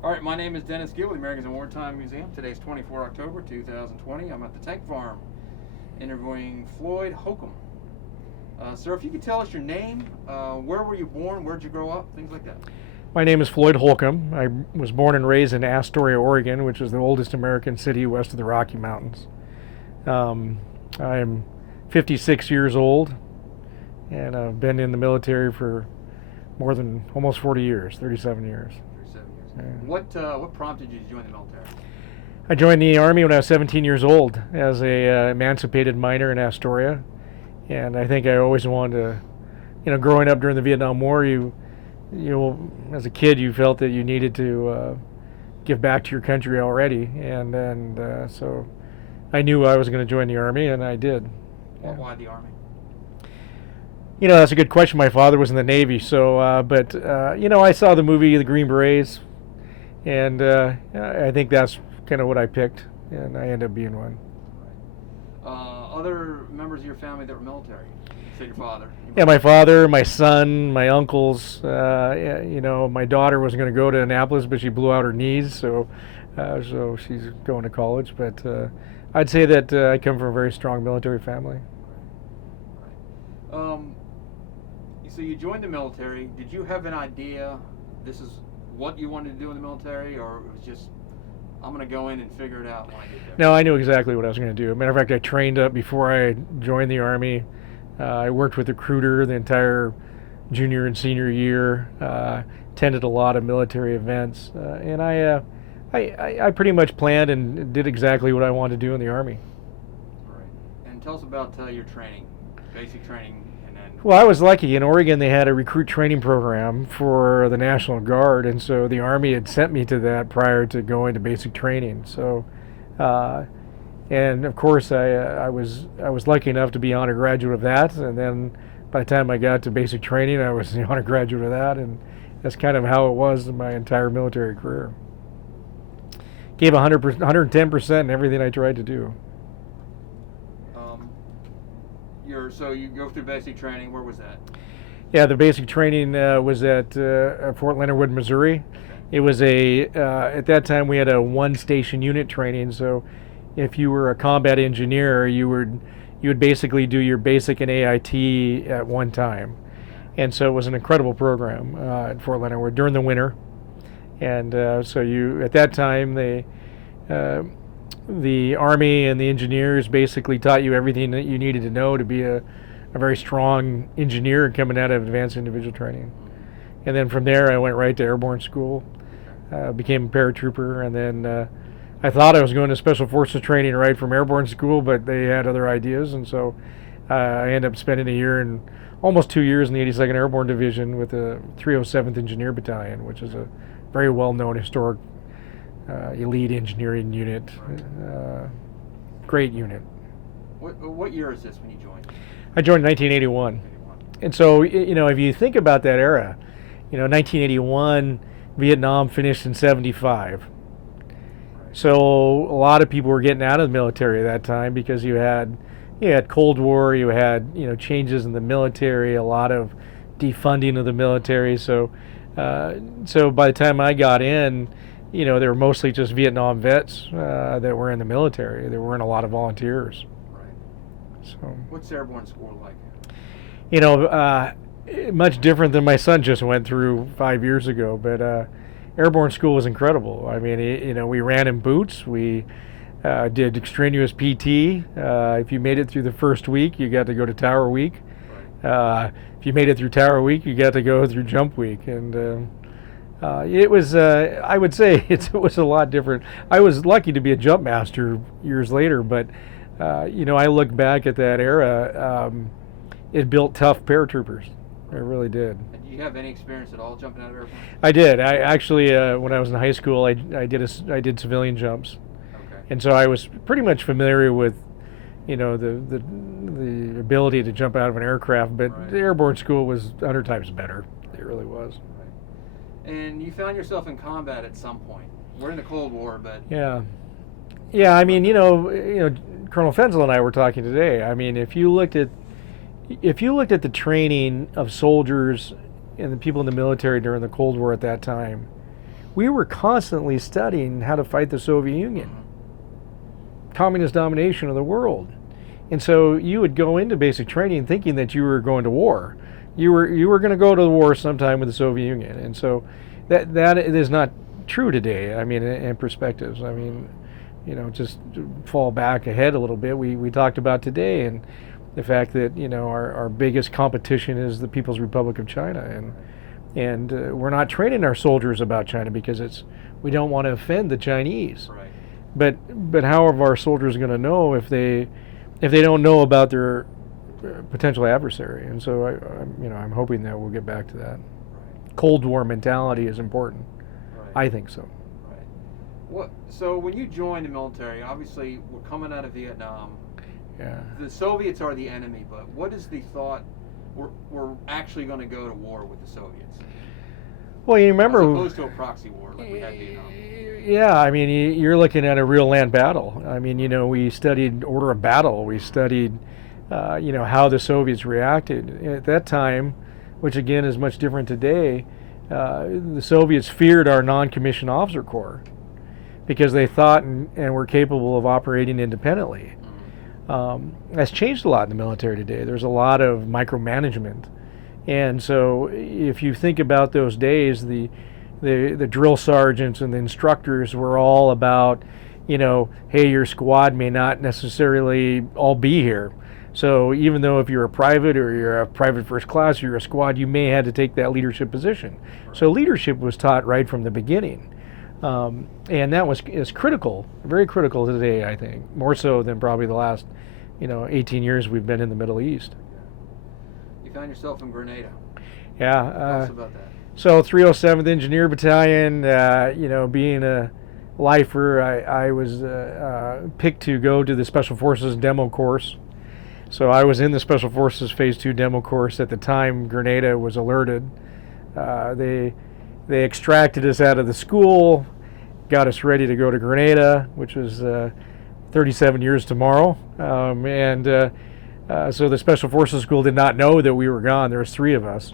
All right, my name is Dennis Gill with the Americans in Wartime Museum. Today's 24 October 2020. I'm at the tank farm interviewing Floyd Holcom. Sir, if you could tell us your name, where were you born, where'd you grow up, things like that. My name is Floyd Holcom. I was born and raised in Astoria, Oregon, which is the oldest American city west of the Rocky Mountains. I'm 56 years old, and I've been in the military for more than almost 40 years, 37 years. 37 years. Yeah. What prompted you to join the military? I joined the Army when I was 17 years old as a emancipated miner in Astoria, and I think I always wanted to, growing up during the Vietnam War, as a kid, you felt that you needed to give back to your country already, and so I knew I was going to join the Army, and I did. Yeah. Why the Army? That's a good question. My father was in the Navy, so I saw the movie The Green Berets, and I think that's kind of what I picked, and I ended up being one. Other members of your family that were military? You said your father. Yeah, my father, my son, my uncles. My daughter was going to go to Annapolis, but she blew out her knees, so she's going to college. But I'd say that I come from a very strong military family. So you joined the military. Did you have an idea this is what you wanted to do in the military, or it was just, I'm going to go in and figure it out when I get there? No, I knew exactly what I was going to do. As a matter of fact, I trained up before I joined the Army. I worked with the recruiter the entire junior and senior year, attended a lot of military events, and I pretty much planned and did exactly what I wanted to do in the Army. All right. And tell us about your training, basic training, and then... Well, I was lucky. In Oregon, they had a recruit training program for the National Guard, and so the Army had sent me to that prior to going to basic training. So, and of course, I was lucky enough to be honor graduate of that, and then by the time I got to basic training, I was the honor graduate of that, and that's kind of how it was in my entire military career. Gave 100%, 110% in everything I tried to do. So you go through basic training. Where was that? Yeah, the basic training was at Fort Leonard Wood, Missouri. It was at that time we had a one-station unit training, so if you were a combat engineer, you would basically do your basic and AIT at one time. And so it was an incredible program at Fort Leonard Wood during the winter. And so at that time, the Army and the engineers basically taught you everything that you needed to know to be a very strong engineer coming out of advanced individual training. And then from there, I went right to airborne school, became a paratrooper, and then I thought I was going to special forces training right from airborne school, but they had other ideas, and so I ended up spending a year and almost 2 years in the 82nd Airborne Division with the 307th Engineer Battalion, which is a very well-known historic elite engineering unit. Great unit. What year is this when you joined? I joined in 1981. And so, if you think about that era, 1981, Vietnam finished in 75. So a lot of people were getting out of the military at that time because you had Cold War, you had changes in the military, a lot of defunding of the military. So by the time I got in, they were mostly just Vietnam vets that were in the military. There weren't a lot of volunteers. Right. So. What's airborne school like? Much different than my son just went through 5 years ago. But airborne school was incredible. I mean, we ran in boots. We did extraneous PT. If you made it through the first week, you got to go to Tower Week. Right. If you made it through Tower Week, you got to go through Jump Week. And it was, I would say, it was a lot different. I was lucky to be a jump master years later, but, I look back at that era, it built tough paratroopers. It really did. And do you have any experience at all jumping out of airplanes? I did. I actually, when I was in high school, I did civilian jumps. Okay. And so I was pretty much familiar with, the ability to jump out of an aircraft, but right. The airborne school was 100 times better. It really was. And you found yourself in combat at some point. We're in the Cold War, but yeah. I mean, Colonel Fenzel and I were talking today. I mean, if you looked at the training of soldiers and the people in the military during the Cold War at that time, we were constantly studying how to fight the Soviet Union, communist domination of the world. And so you would go into basic training thinking that you were going to war. You were going to go to the war sometime with the Soviet Union. And so that is not true today. I mean, in perspectives. I mean, you know, just fall back ahead a little bit. We talked about today and the fact that, you know, our biggest competition is the People's Republic of China, and we're not training our soldiers about China because we don't want to offend the Chinese. Right. But how are our soldiers going to know if they don't know about their potential adversary? And so I'm hoping that we'll get back to that. Right. Cold War mentality is important. Right. I think so. Right. So when you joined the military, obviously we're coming out of Vietnam. Yeah. The Soviets are the enemy, but what is the thought? We're actually going to go to war with the Soviets. Well, you remember, as opposed to a proxy war like we had in Vietnam. Yeah, I mean, you're looking at a real land battle. I mean, you know, we studied order of battle. We studied, how the Soviets reacted at that time, which again is much different today. The Soviets feared our non-commissioned officer corps because they thought and were capable of operating independently. That's changed a lot in the military today. There's a lot of micromanagement. And so if you think about those days, the drill sergeants and the instructors were all about, hey, your squad may not necessarily all be here. So even though if you're a private or you're a private first class or you're a squad, you may have to take that leadership position. So leadership was taught right from the beginning. And that is critical, very critical today, I think, more so than probably the last, 18 years we've been in the Middle East. You found yourself in Grenada. Yeah. Tell us about that. So 307th Engineer Battalion, being a lifer, I was picked to go to the Special Forces demo course. So I was in the Special Forces Phase 2 demo course at the time Grenada was alerted. They extracted us out of the school, got us ready to go to Grenada, which was 37 years tomorrow. So the Special Forces School did not know that we were gone. There was 3 of us.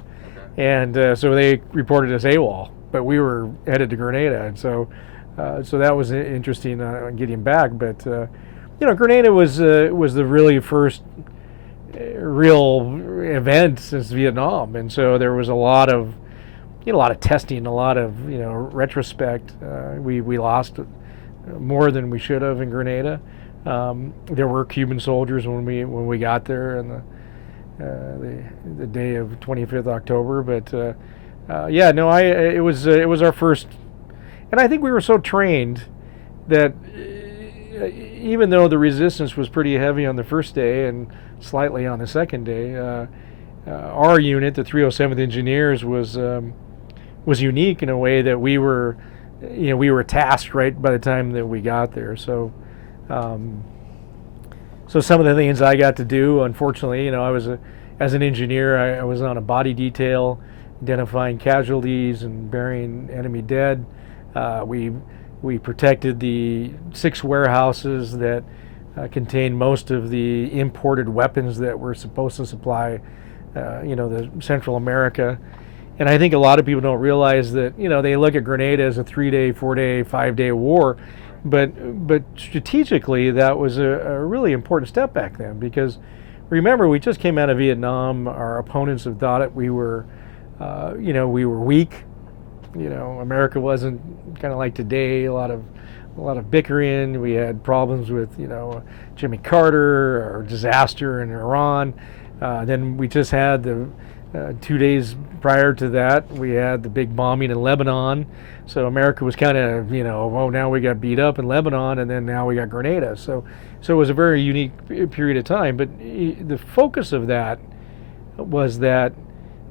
Okay. And so they reported us AWOL, but we were headed to Grenada. And so that was interesting getting back. But, Grenada was the really first real event since Vietnam. And so there was a lot of testing, a lot of, retrospect. We lost more than we should have in Grenada. There were Cuban soldiers when we got there and the day of 25th October. But it was our first, and I think we were so trained that even though the resistance was pretty heavy on the first day and slightly on the second day, our unit, the 307th Engineers, was unique in a way that we were tasked right by the time that we got there. So some of the things I got to do, unfortunately, as an engineer, I was on a body detail, identifying casualties and burying enemy dead. We protected the 6 warehouses that contained most of the imported weapons that were supposed to supply, the Central America. And I think a lot of people don't realize that, they look at Grenada as a 3-day, 4-day, 5-day war, but strategically that was a really important step back then, because remember, we just came out of Vietnam. Our opponents had thought we were weak. America wasn't kind of like today, a lot of bickering. We had problems with, Jimmy Carter or disaster in Iran. Then we just had the 2 days prior to that, we had the big bombing in Lebanon. So America was kind of, now we got beat up in Lebanon, and then now we got Grenada. So it was a very unique period of time. But the focus of that was that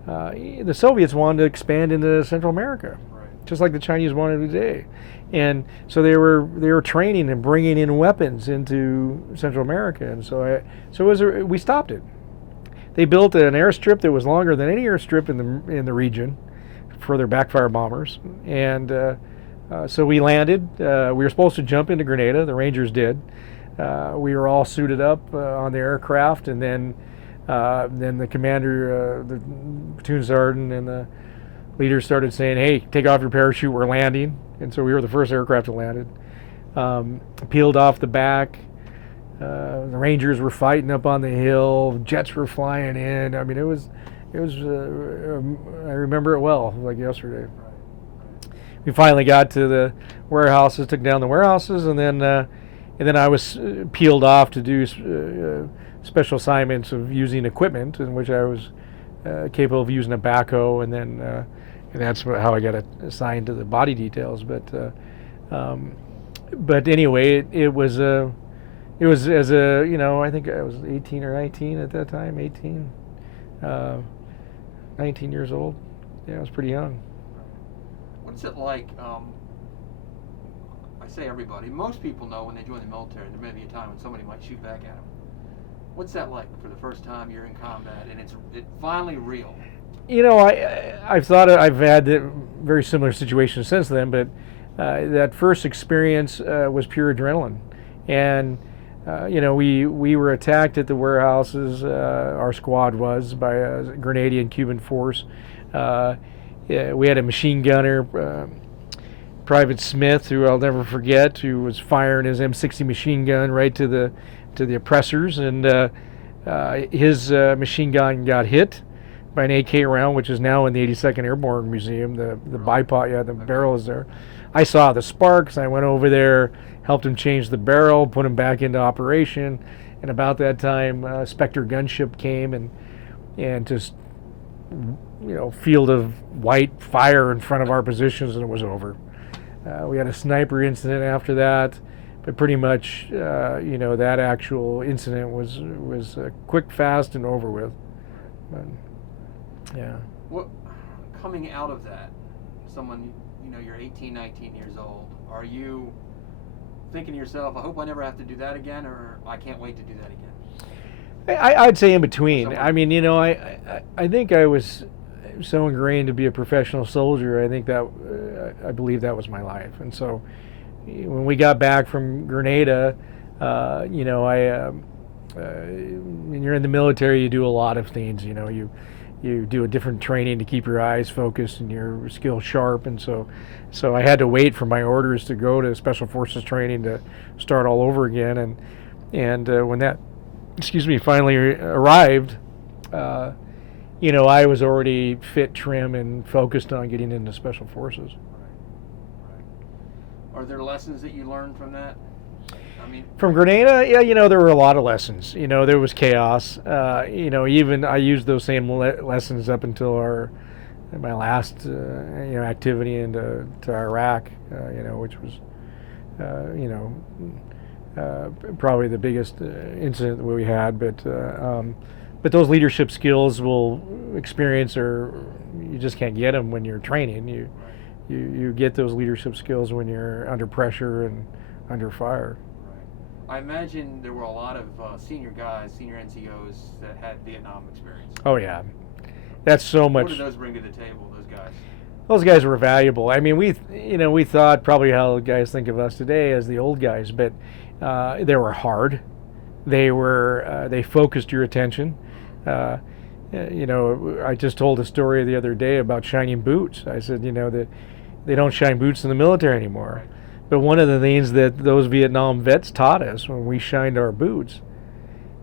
the Soviets wanted to expand into Central America, just like the Chinese wanted today. And so they were training and bringing in weapons into Central America. And so we stopped it. They built an airstrip that was longer than any airstrip in the region for their backfire bombers. And so we landed. We were supposed to jump into Grenada. The Rangers did. We were all suited up on the aircraft, and then the commander, the platoon sergeant, and leaders started saying, "Hey, take off your parachute, we're landing." And so we were the first aircraft that landed. Peeled off the back. The Rangers were fighting up on the hill. Jets were flying in. I mean, it was. I remember it well, like yesterday. We finally got to the warehouses, took down the warehouses, and then I was peeled off to do special assignments of using equipment, in which I was capable of using a backhoe, and that's how I got assigned to the body details. But anyway, it was as a, I think I was 18 or 19 at that time, 18, 19 years old. Yeah, I was pretty young. What's it like? I say everybody. Most people know when they join the military, there may be a time when somebody might shoot back at them. What's that like for the first time you're in combat and it's finally real? I've thought I've had very similar situations since then, but that first experience was pure adrenaline, and we were attacked at the warehouses. Our squad was by a Grenadian Cuban force. We had a machine gunner, Private Smith, who I'll never forget, who was firing his M60 machine gun right to the oppressors, and his machine gun got hit by an AK round, which is now in the 82nd Airborne Museum. The bipod, the barrel is there. I saw the sparks. I went over there, helped him change the barrel, put him back into operation, and about that time, Spectre gunship came and just field of white fire in front of our positions, and it was over. We had a sniper incident after that, but pretty much, that actual incident was quick, fast, and over with. But, yeah. What coming out of that, someone, you're 18, 19 years old. Are you thinking to yourself, I hope I never have to do that again, or I can't wait to do that again? I'd say in between. I mean, I think I was so ingrained to be a professional soldier. I think that I believe that was my life. And so when we got back from Grenada, when you're in the military, you do a lot of things. You do a different training to keep your eyes focused and your skills sharp. And so I had to wait for my orders to go to Special Forces training to start all over again. And when that finally arrived, I was already fit, trim, and focused on getting into Special Forces. Right. Are there lessons that you learned from that? From Grenada, yeah, there were a lot of lessons. There was chaos. Even I used those same lessons up until my last, activity to Iraq, which was, probably the biggest incident that we had. But those leadership skills will experience, or you just can't get them when you're training. You get those leadership skills when you're under pressure and under fire. I imagine there were a lot of senior NCOs that had Vietnam experience. Oh yeah, that's so much. What did those bring to the table? Those guys. Those guys were valuable. I mean, we thought probably how guys think of us today as the old guys, but they were hard. They focused your attention. I just told a story the other day about shining boots. I said, that they don't shine boots in the military anymore. But one of the things that those Vietnam vets taught us when we shined our boots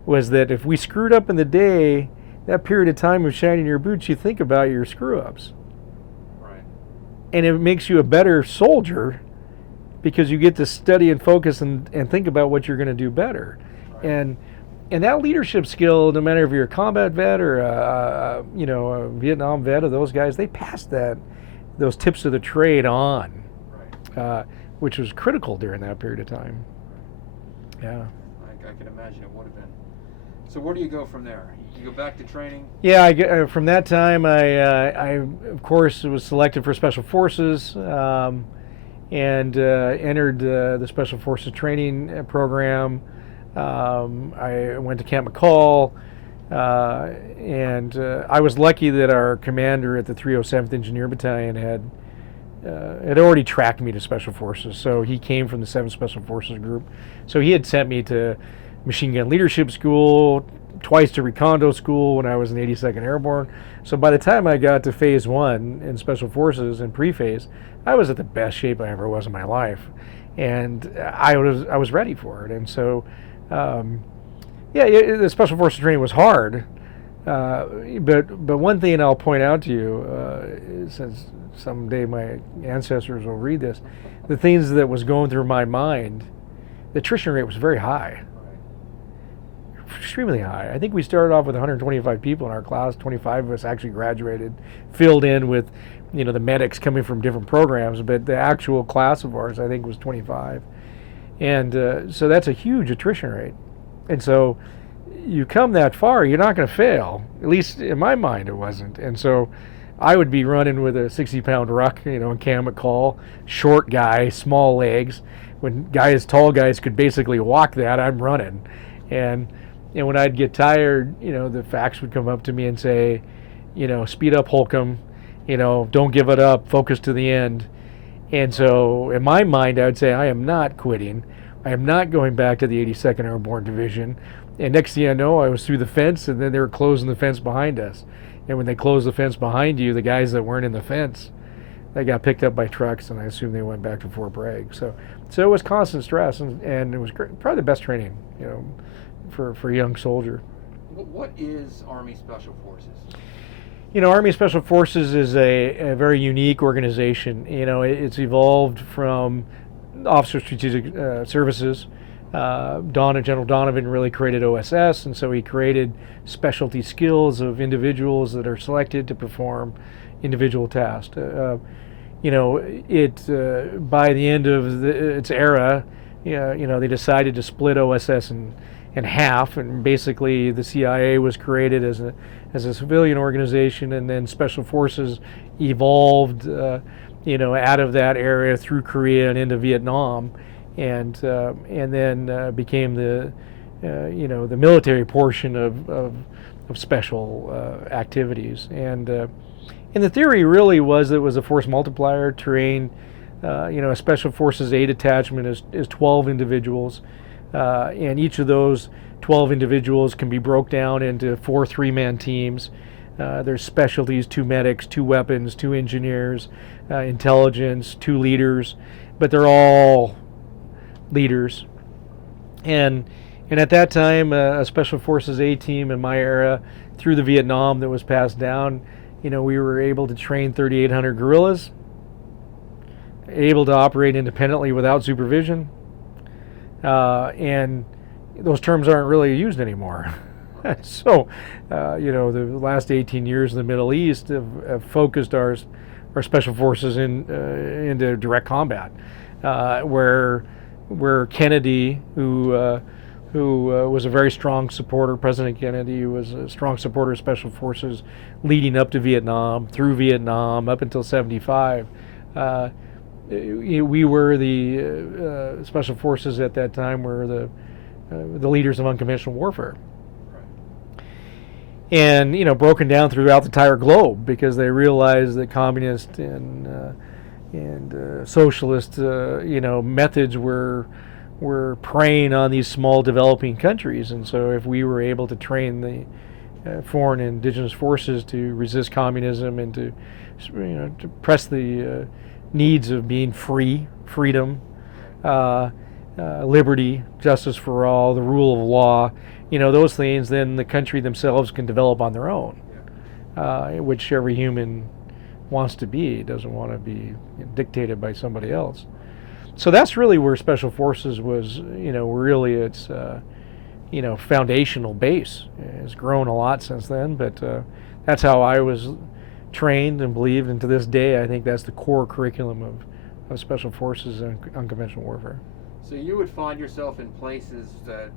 was that if we screwed up in the day, that period of time of shining your boots, you think about your screw-ups. Right. And it makes you a better soldier because you get to study and focus and think about what you're going to do better. Right. And that leadership skill, no matter if you're a combat vet or a Vietnam vet, or those guys, they passed those tips of the trade on. Right. Which was critical during that period of time. Yeah. I can imagine it would have been. So where do you go from there? You go back to training? Yeah, from that time, I of course was selected for Special Forces and entered the Special Forces training program. I went to Camp McCall, and I was lucky that our commander at the 307th Engineer Battalion had already tracked me to Special Forces. So he came from the 7th Special Forces Group. So he had sent me to Machine Gun Leadership School, twice to recondo school when I was in 82nd Airborne. So by the time I got to Phase 1 in Special Forces and pre-phase, I was at the best shape I ever was in my life, and I was ready for it. And so, the Special Forces training was hard, but one thing I'll point out to you, since someday my ancestors will read this, the things that was going through my mind, the attrition rate was very high. Extremely high. I think we started off with 125 people in our class. 25 of us actually graduated, filled in with, the medics coming from different programs. But the actual class of ours, I think, was 25, and so that's a huge attrition rate. And so, you come that far, you're not going to fail. At least in my mind, it wasn't. And so, I would be running with a 60-pound ruck, in Camp McCall, short guy, small legs. When tall guys could basically walk that, I'm running, and when I'd get tired, the facts would come up to me and say, speed up, Holcom, don't give it up, focus to the end. And so in my mind, I would say, I am not quitting. I am not going back to the 82nd Airborne Division. And next thing I know, I was through the fence, and then they were closing the fence behind us. And when they closed the fence behind you, the guys that weren't in the fence, they got picked up by trucks, and I assume they went back to Fort Bragg. So it was constant stress, and it was probably the best training, for a young soldier. What is Army Special Forces? Army Special Forces is a very unique organization. It's evolved from Officer Strategic Services. General Donovan really created OSS, and so he created specialty skills of individuals that are selected to perform individual tasks. By the end of its era, they decided to split OSS in half, and basically the CIA was created as a civilian organization, and then Special Forces evolved, out of that area through Korea and into Vietnam, and then became the military portion of special activities. And the theory really was that it was a force multiplier, trained, a Special Forces 8 attachment is 12 individuals. And each of those 12 individuals can be broke down into 4 3-man teams. There's specialties, 2 medics, 2 weapons, 2 engineers, intelligence, 2 leaders, but they're all leaders. And at that time, a Special Forces A team in my era, through the Vietnam that was passed down, we were able to train 3,800 guerrillas, able to operate independently without supervision. And those terms aren't really used anymore. So, the last 18 years in the Middle East have focused our special forces into direct combat, where Kennedy, who was a very strong supporter, President Kennedy was a strong supporter of special forces leading up to Vietnam, through Vietnam, up until 75. We were the Special Forces at that time were the leaders of unconventional warfare, and broken down throughout the entire globe, because they realized that communist and socialist methods were preying on these small developing countries. And so if we were able to train the foreign indigenous forces to resist communism and to press the needs of being freedom, liberty, justice for all, the rule of law, those things, then the country themselves can develop on their own, which every human wants to be, doesn't want to be dictated by somebody else. So that's really where Special Forces was, really its, foundational base. It's grown a lot since then, but that's how I was trained and believed, and to this day I think that's the core curriculum of Special Forces and unconventional warfare. So you would find yourself in places that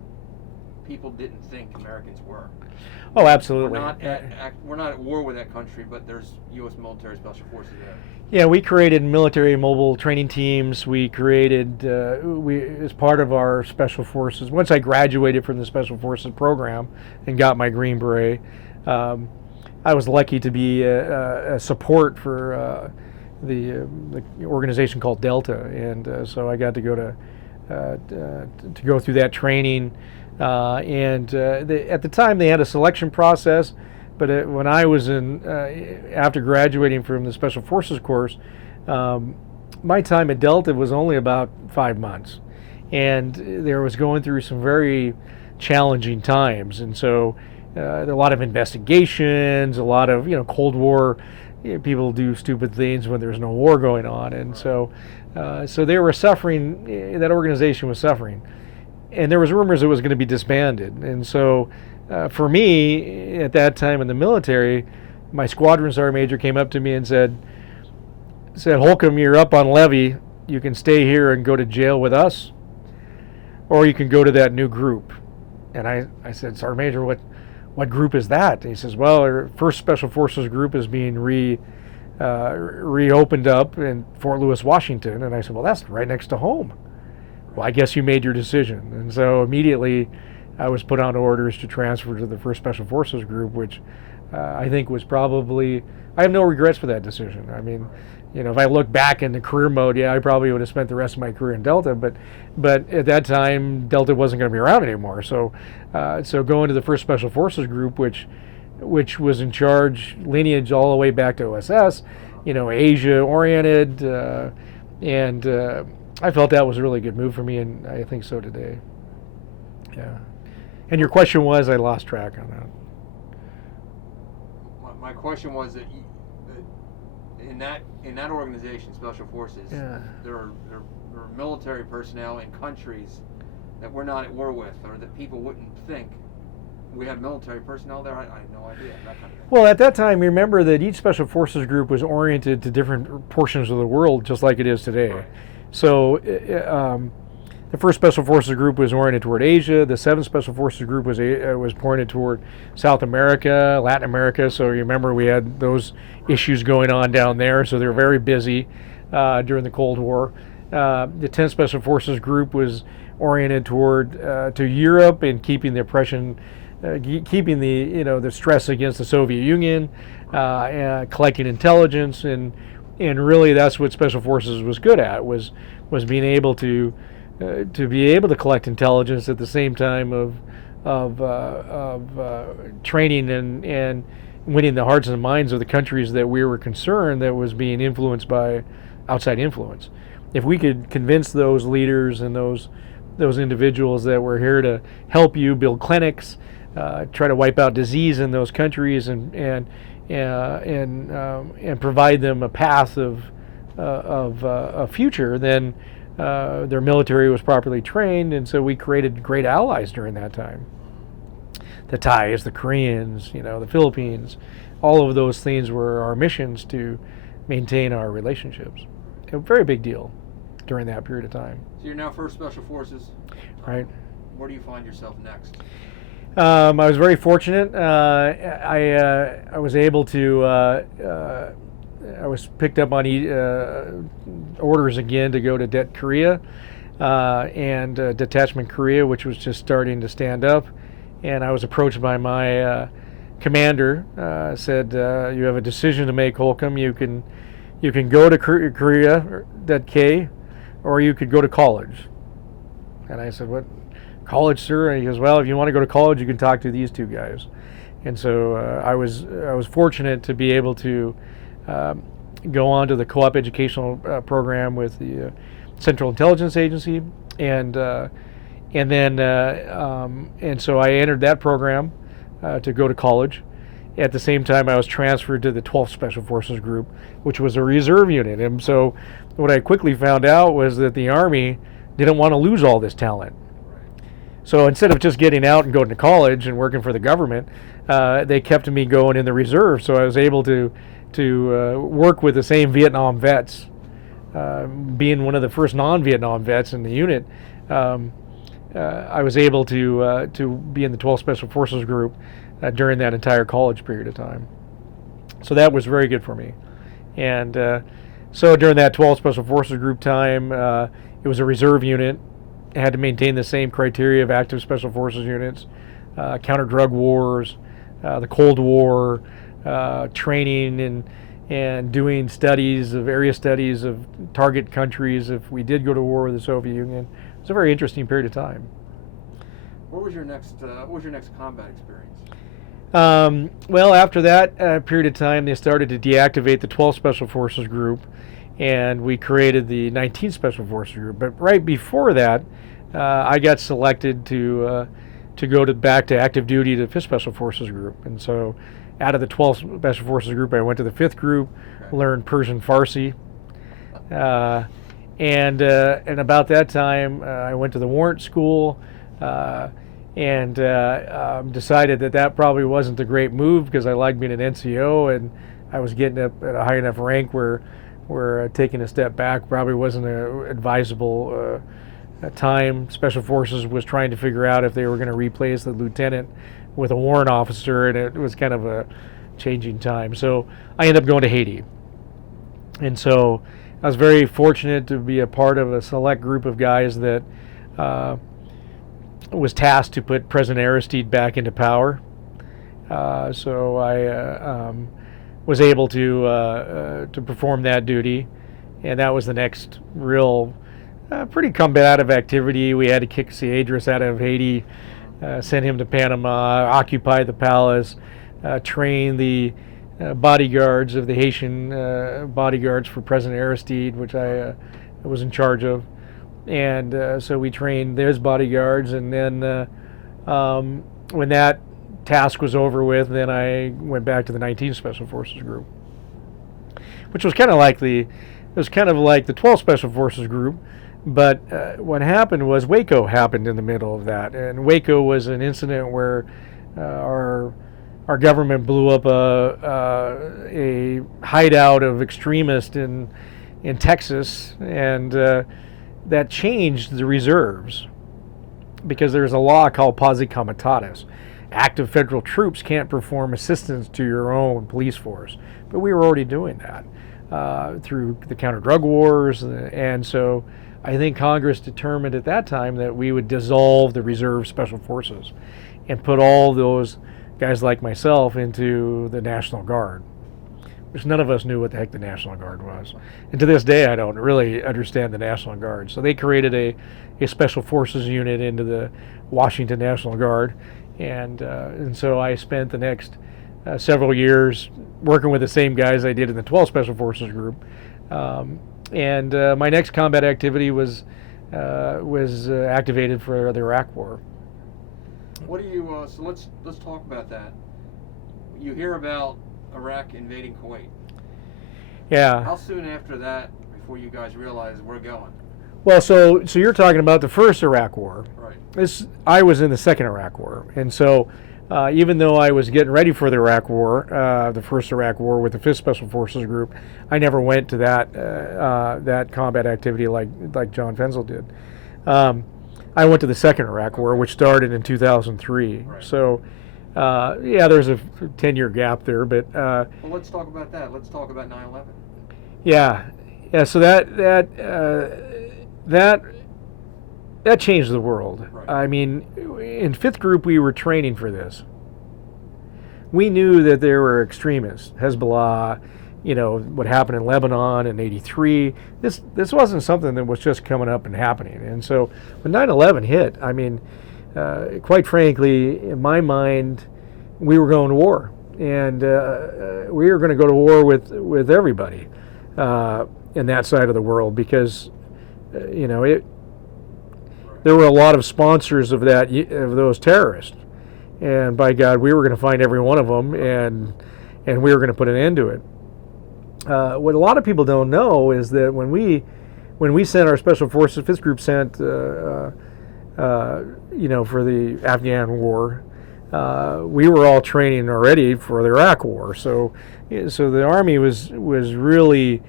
people didn't think Americans were. Oh, absolutely. We're not at war with that country, but there's U.S. military special forces there. Yeah, we created military mobile training teams. We created, as part of our special forces, once I graduated from the Special Forces program and got my Green Beret, I was lucky to be a support for the organization called Delta, and so I got to go to go through that training At the time they had a selection process, but when I was after graduating from the Special Forces course, my time at Delta was only about 5 months, and there was going through some very challenging times, and so there were a lot of investigations, a lot of Cold War. People do stupid things when there's no war going on, and so they were suffering. That organization was suffering, and there was rumors it was going to be disbanded. And so, for me at that time in the military, my squadron sergeant major came up to me and said, Holcom, you're up on levy. You can stay here and go to jail with us, or you can go to that new group. And I said, Sergeant Major, what group is that? And he says, well, our 1st Special Forces group is being reopened up in Fort Lewis, Washington. And I said, well, that's right next to home. Well, I guess you made your decision. And so immediately I was put on orders to transfer to the 1st Special Forces group, which I think was probably, I have no regrets for that decision. I mean, if I look back in the career mode, I probably would have spent the rest of my career in Delta, but at that time, Delta wasn't going to be around anymore. So going to the 1st Special Forces group, which was in charge, lineage all the way back to OSS, Asia oriented, and I felt that was a really good move for me, and I think so today. Yeah. And your question was, I lost track on that. My question was that in that organization, Special Forces, there are military personnel in countries that we're not at war with, or that people wouldn't think we have military personnel there. I had no idea. That kind of thing. Well, at that time, remember that each Special Forces group was oriented to different portions of the world, just like it is today. Right. So the 1st Special Forces group was oriented toward Asia. The 7th Special Forces group was pointed toward South America, Latin America. So you remember we had those issues going on down there. So they were very busy during the Cold War. The 10th Special Forces group was oriented toward to Europe and keeping the oppression, keeping the stress against the Soviet Union, collecting intelligence, and really that's what Special Forces was good at, was being able to collect intelligence at the same time of training and winning the hearts and minds of the countries that we were concerned that was being influenced by outside influence. If we could convince those leaders and those individuals that we're here to help you build clinics, try to wipe out disease in those countries, and provide them a path of a future, then their military was properly trained, and so we created great allies during that time. The Thais, the Koreans, the Philippines, all of those things were our missions to maintain our relationships. A very big deal during that period of time. So you're now 1st Special Forces. Right. Where do you find yourself next? I was very fortunate. I was able to. I was picked up on orders again to go to Det Korea and Detachment Korea, which was just starting to stand up. And I was approached by my commander. Said, "You have a decision to make, Holcom. You can go to Korea, Det K, or you could go to college." And I said, "What college, sir?" And he goes, "Well, if you want to go to college, you can talk to these 2 guys." And so I was fortunate to be able to go on to the co-op educational program with the Central Intelligence Agency, and so I entered that program to go to college. At the same time, I was transferred to the 12th Special Forces Group, which was a reserve unit. And so what I quickly found out was that the Army didn't want to lose all this talent. So instead of just getting out and going to college and working for the government, they kept me going in the reserve. So I was able to work with the same Vietnam vets. Being one of the first non-Vietnam vets in the unit, I was able to be in the 12th Special Forces Group during that entire college period of time. So that was very good for me. And so during that 12th Special Forces Group time, it was a reserve unit. It had to maintain the same criteria of active Special Forces units, counter-drug wars, the Cold War, training and doing area studies of target countries if we did go to war with the Soviet Union. It was a very interesting period of time. What was your next combat experience? Well, after that period of time, they started to deactivate the 12 Special Forces Group, and we created the 19 Special Forces Group. But right before that, I got selected to go back to active duty to the 5th Special Forces Group. And so out of the 12th Special Forces Group, I went to the 5th Group, learned Persian Farsi. And about that time, I went to the warrant school, and decided that probably wasn't a great move because I liked being an NCO, and I was getting up at a high enough rank where taking a step back probably wasn't an advisable time. Special Forces was trying to figure out if they were going to replace the lieutenant with a warrant officer, and it was kind of a changing time. So I ended up going to Haiti. And so I was very fortunate to be a part of a select group of guys that was tasked to put President Aristide back into power. So I was able to perform that duty, and that was the next real pretty combative activity. We had to kick Cedras out of Haiti, send him to Panama, occupy the palace, train the bodyguards of the Haitian bodyguards for President Aristide, which I was in charge of. And so we trained those bodyguards, and then when that task was over with, then I went back to the 19th Special Forces Group, which was kind of like the 12th Special Forces Group. But what happened was Waco happened in the middle of that, and Waco was an incident where our government blew up a hideout of extremists in Texas, and that changed the reserves, because there's a law called posse comitatus. Active federal troops can't perform assistance to your own police force, but we were already doing that through the counter-drug wars, and so I think Congress determined at that time that we would dissolve the reserve special forces and put all those guys like myself into the National Guard, which none of us knew what the heck the National Guard was. And to this day, I don't really understand the National Guard. So they created a Special Forces unit into the Washington National Guard. And so I spent the next several years working with the same guys I did in the 12th Special Forces Group. And my next combat activity was activated for the Iraq War. What do you? So let's talk about that. You hear about Iraq invading Kuwait. Yeah. How soon after that, before you guys realized we're going? Well, so you're talking about the first Iraq War. Right. I was in the second Iraq War, and so even though I was getting ready for the Iraq War, the first Iraq War with the 5th Special Forces Group, I never went to that combat activity like John Fenzel did. I went to the second Iraq War, which started in 2003. Right. So, there's a 10-year gap there, but. Well, let's talk about that. Let's talk about 9/11. Yeah. So that changed the world. Right. I mean, in 5th Group, we were training for this. We knew that there were extremists, Hezbollah, what happened in Lebanon in '83. This wasn't something that was just coming up and happening. And so when 9/11 hit, I mean, quite frankly, in my mind, we were going to war, and we were going to go to war with everybody in that side of the world, because there were a lot of sponsors of those terrorists, and by God, we were going to find every one of them, and we were going to put an end to it. What a lot of people don't know is that when we sent our Special Forces, 5th Group sent, for the Afghan War, we were all training already for the Iraq War. So the Army was really,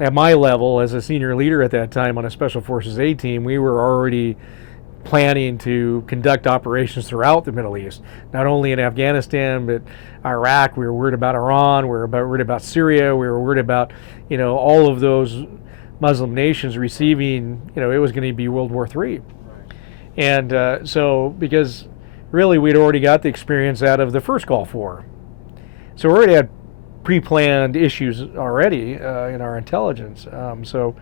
at my level as a senior leader at that time on a Special Forces A team, we were already planning to conduct operations throughout the Middle East, not only in Afghanistan, but Iraq. We were worried about Iran. We were worried about Syria. We were worried about, all of those Muslim nations receiving, it was going to be World War III. Right. And so, because really we'd already got the experience out of the first Gulf War. So we already had pre-planned issues already in our intelligence. So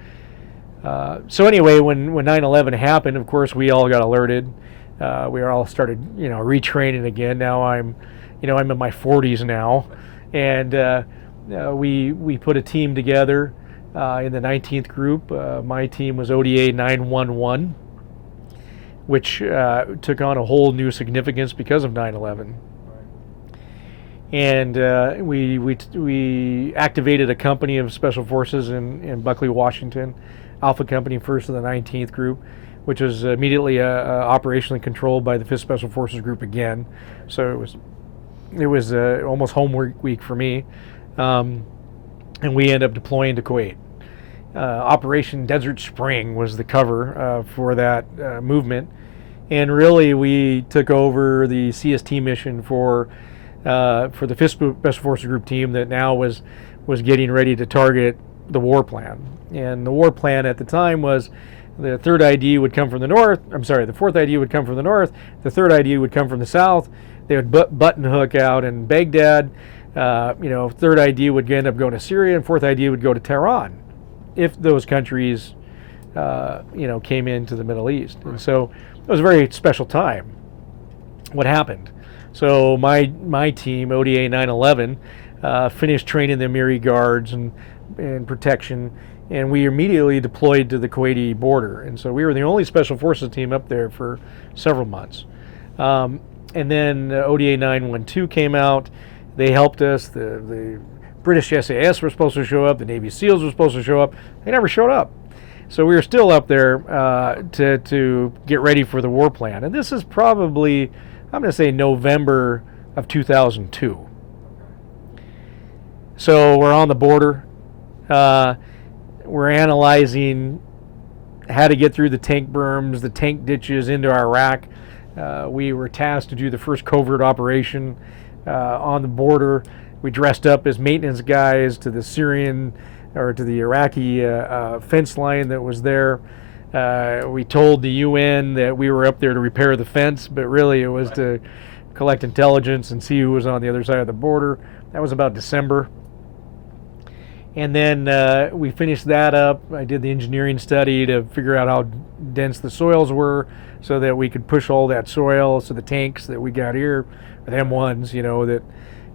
anyway, when 9/11 happened, of course, we all got alerted. we all started, retraining again. Now I'm in my 40s now, and we put a team together in the 19th group. My team was ODA 911, which took on a whole new significance because of 9/11. And we activated a company of special forces in Buckley, Washington, Alpha Company, first of the 19th group, which was immediately operationally controlled by the 5th Special Forces Group again. So it was almost homework week for me, and we ended up deploying to Kuwait. Operation Desert Spring was the cover for that movement, and really we took over the CST mission for the 5th Special Forces Group team that now was getting ready to target the war plan. And the war plan at the time was the 3rd ID would come from the north. I'm sorry, the 4th ID would come from the north. The 3rd ID would come from the south. They would button hook out in Baghdad. 3rd ID would end up going to Syria, and 4th ID would go to Tehran, if those countries, came into the Middle East. And so it was a very special time. What happened? So my team, ODA 911, finished training the Amiri guards and protection, and we immediately deployed to the Kuwaiti border. And so we were the only special forces team up there for several months. And then ODA 912 came out. They helped us. The British SAS were supposed to show up. The Navy SEALs were supposed to show up. They never showed up. So we were still up there to get ready for the war plan. And this is probably, I'm going to say, November of 2002. So we're on the border. We're analyzing how to get through the tank berms, the tank ditches into Iraq. We were tasked to do the first covert operation on the border. We dressed up as maintenance guys to the Syrian or to the Iraqi fence line that was there. We told the UN that we were up there to repair the fence, but really it was to collect intelligence and see who was on the other side of the border. That was about December. And then we finished that up. I did the engineering study to figure out how dense the soils were so that we could push all that soil, so the tanks that we got here, the M1s, that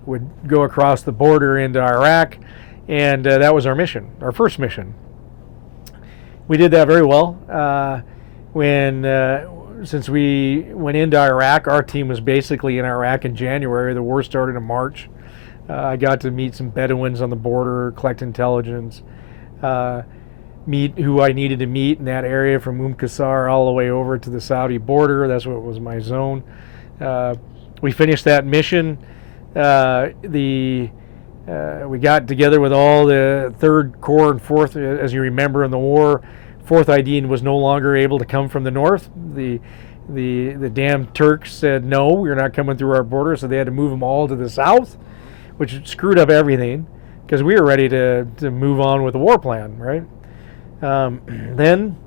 would go across the border into Iraq. And that was our mission, our first mission. We did that very well. Since we went into Iraq, our team was basically in Iraq in January. The war started in March. I got to meet some Bedouins on the border, collect intelligence, meet who I needed to meet in that area from Qasr all the way over to the Saudi border. That's what was my zone. We finished that mission. We got together with all the 3rd Corps and 4th, as you remember in the war. 4th ID was no longer able to come from the north. The damn Turks said, no, we're not coming through our border, so they had to move them all to the south, which screwed up everything because we were ready to move on with the war plan, right? Then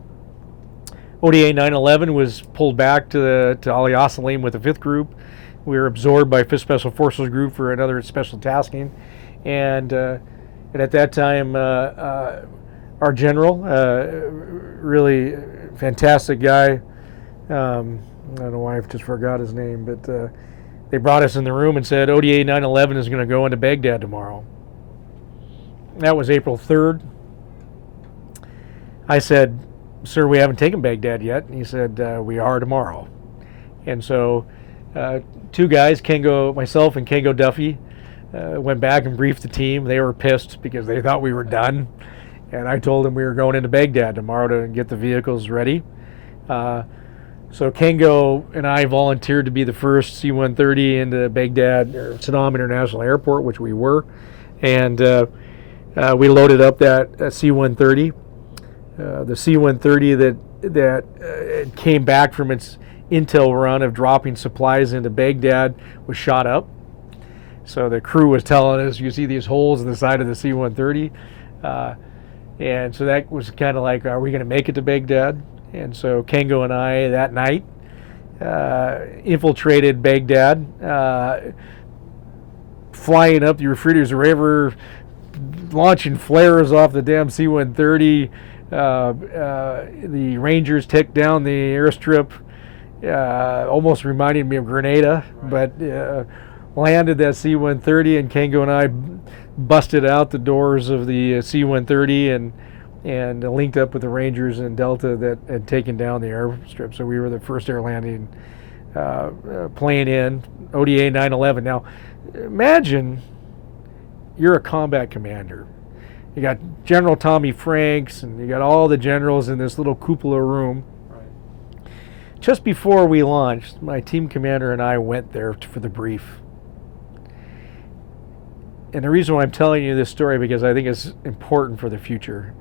ODA 911 was pulled back to Ali Asalim with the 5th group. We were absorbed by 5th Special Forces Group for another special tasking. And at that time, our general, really fantastic guy, I don't know why I just forgot his name, but they brought us in the room and said, ODA 911 is going to go into Baghdad tomorrow. That was April 3rd. I said, sir, we haven't taken Baghdad yet. And he said, we are tomorrow. And so 2 guys, myself and Kengo Duffy, went back and briefed the team. They were pissed because they thought we were done. And I told them we were going into Baghdad tomorrow to get the vehicles ready. So Kengo and I volunteered to be the first C-130 into Baghdad, or Saddam International Airport, which we were. And we loaded up that C-130. The C-130 that came back from its intel run of dropping supplies into Baghdad was shot up. So the crew was telling us, you see these holes in the side of the C-130. And so that was kind of like, are we going to make it to Baghdad? And so Kengo and I that night infiltrated Baghdad, flying up the Euphrates River, launching flares off the damn C-130. The Rangers took down the airstrip almost reminded me of Grenada, Right. but landed that C-130, and Kango and I busted out the doors of the C-130 and linked up with the Rangers in Delta that had taken down the airstrip. So we were the first air landing plane in ODA 9/11. Now, imagine you're a combat commander. You got General Tommy Franks, and you got all the generals in this little cupola room. Right. Just before we launched, my team commander and I went there for the brief. And the reason why I'm telling you this story, because I think it's important for the future.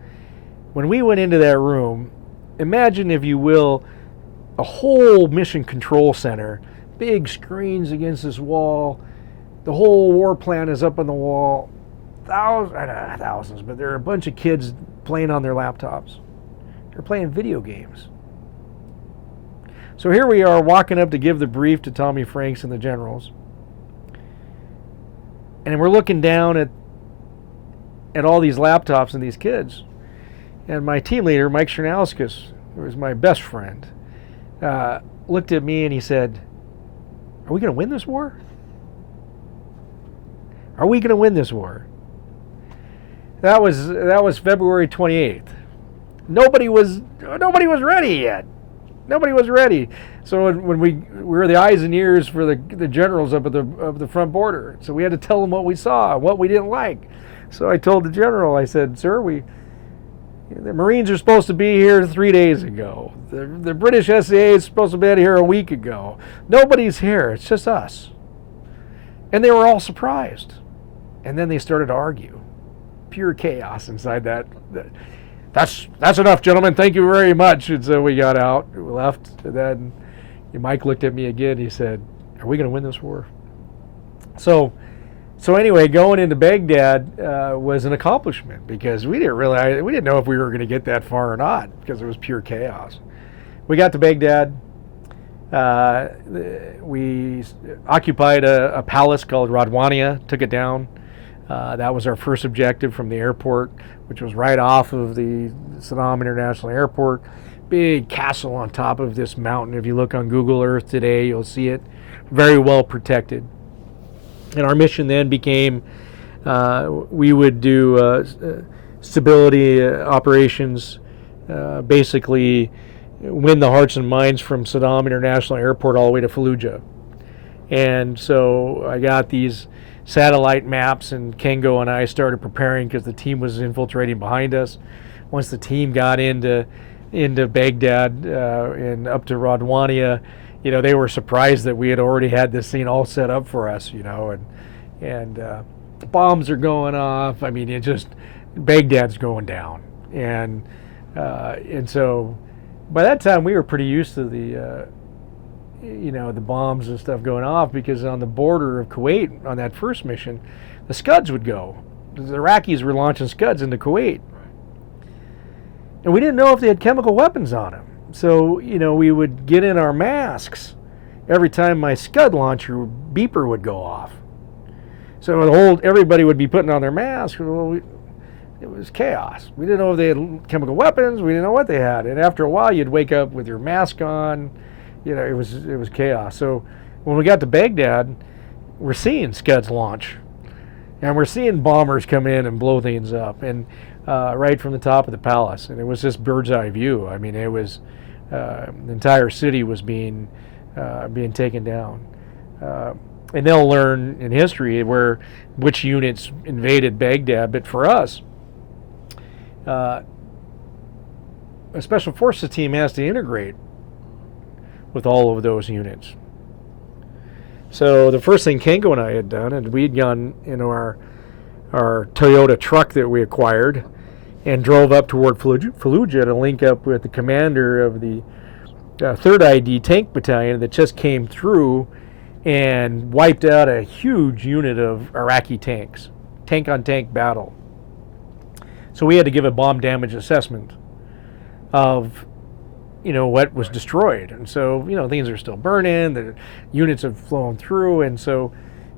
When we went into that room, imagine, if you will, a whole mission control center, big screens against this wall, the whole war plan is up on the wall, thousands, but there are a bunch of kids playing on their laptops. They're playing video games. So here we are walking up to give the brief to Tommy Franks and the generals. And we're looking down at all these laptops and these kids. And my team leader, Mike Chernauskas, who was my best friend, looked at me and he said, "Are we going to win this war? Are we going to win this war?" That was February 28th. Nobody was ready yet. Nobody was ready. So when we were the eyes and ears for the generals up at the front border, so we had to tell them what we saw, what we didn't like. So I told the general, I said, "Sir, the Marines are supposed to be here 3 days ago. The British SAA is supposed to be here a week ago. Nobody's here. It's just us." And they were all surprised. And then they started to argue. Pure chaos inside that. That's enough, gentlemen. Thank you very much. And so we got out. We left. And then Mike looked at me again. He said, "Are we going to win this war?" So anyway, going into Baghdad was an accomplishment, because we didn't know if we were going to get that far or not, because it was pure chaos. We got to Baghdad. We occupied a palace called Radwania, took it down. That was our first objective from the airport, which was right off of the Saddam International Airport. Big castle on top of this mountain. If you look on Google Earth today, you'll see it. Very well protected. And our mission then became, we would do stability operations, basically win the hearts and minds from Saddam International Airport all the way to Fallujah. And so I got these satellite maps, and Kango and I started preparing, because the team was infiltrating behind us. Once the team got into Baghdad and up to Radwania, they were surprised that we had already had this scene all set up for us, and bombs are going off. I mean, Baghdad's going down, and so by that time we were pretty used to the bombs and stuff going off, because on the border of Kuwait on that first mission, the Scuds would go. The Iraqis were launching Scuds into Kuwait, and we didn't know if they had chemical weapons on them. So, we would get in our masks every time my Scud launcher beeper would go off. So everybody would be putting on their masks. Well, it was chaos. We didn't know if they had chemical weapons. We didn't know what they had. And after a while, you'd wake up with your mask on. It was chaos. So when we got to Baghdad, we're seeing Scuds launch. And we're seeing bombers come in and blow things up. And right from the top of the palace. And it was this bird's eye view. I mean, it was... the entire city was being taken down, and they'll learn in history which units invaded Baghdad. But for us, a special forces team has to integrate with all of those units. So the first thing Kango and I had done, and we'd gone into our Toyota truck that we acquired, and drove up toward Fallujah to link up with the commander of the 3rd ID Tank Battalion that just came through and wiped out a huge unit of Iraqi tanks, tank-on-tank battle. So we had to give a bomb damage assessment of, what was destroyed. And so, things are still burning, the units have flown through, and so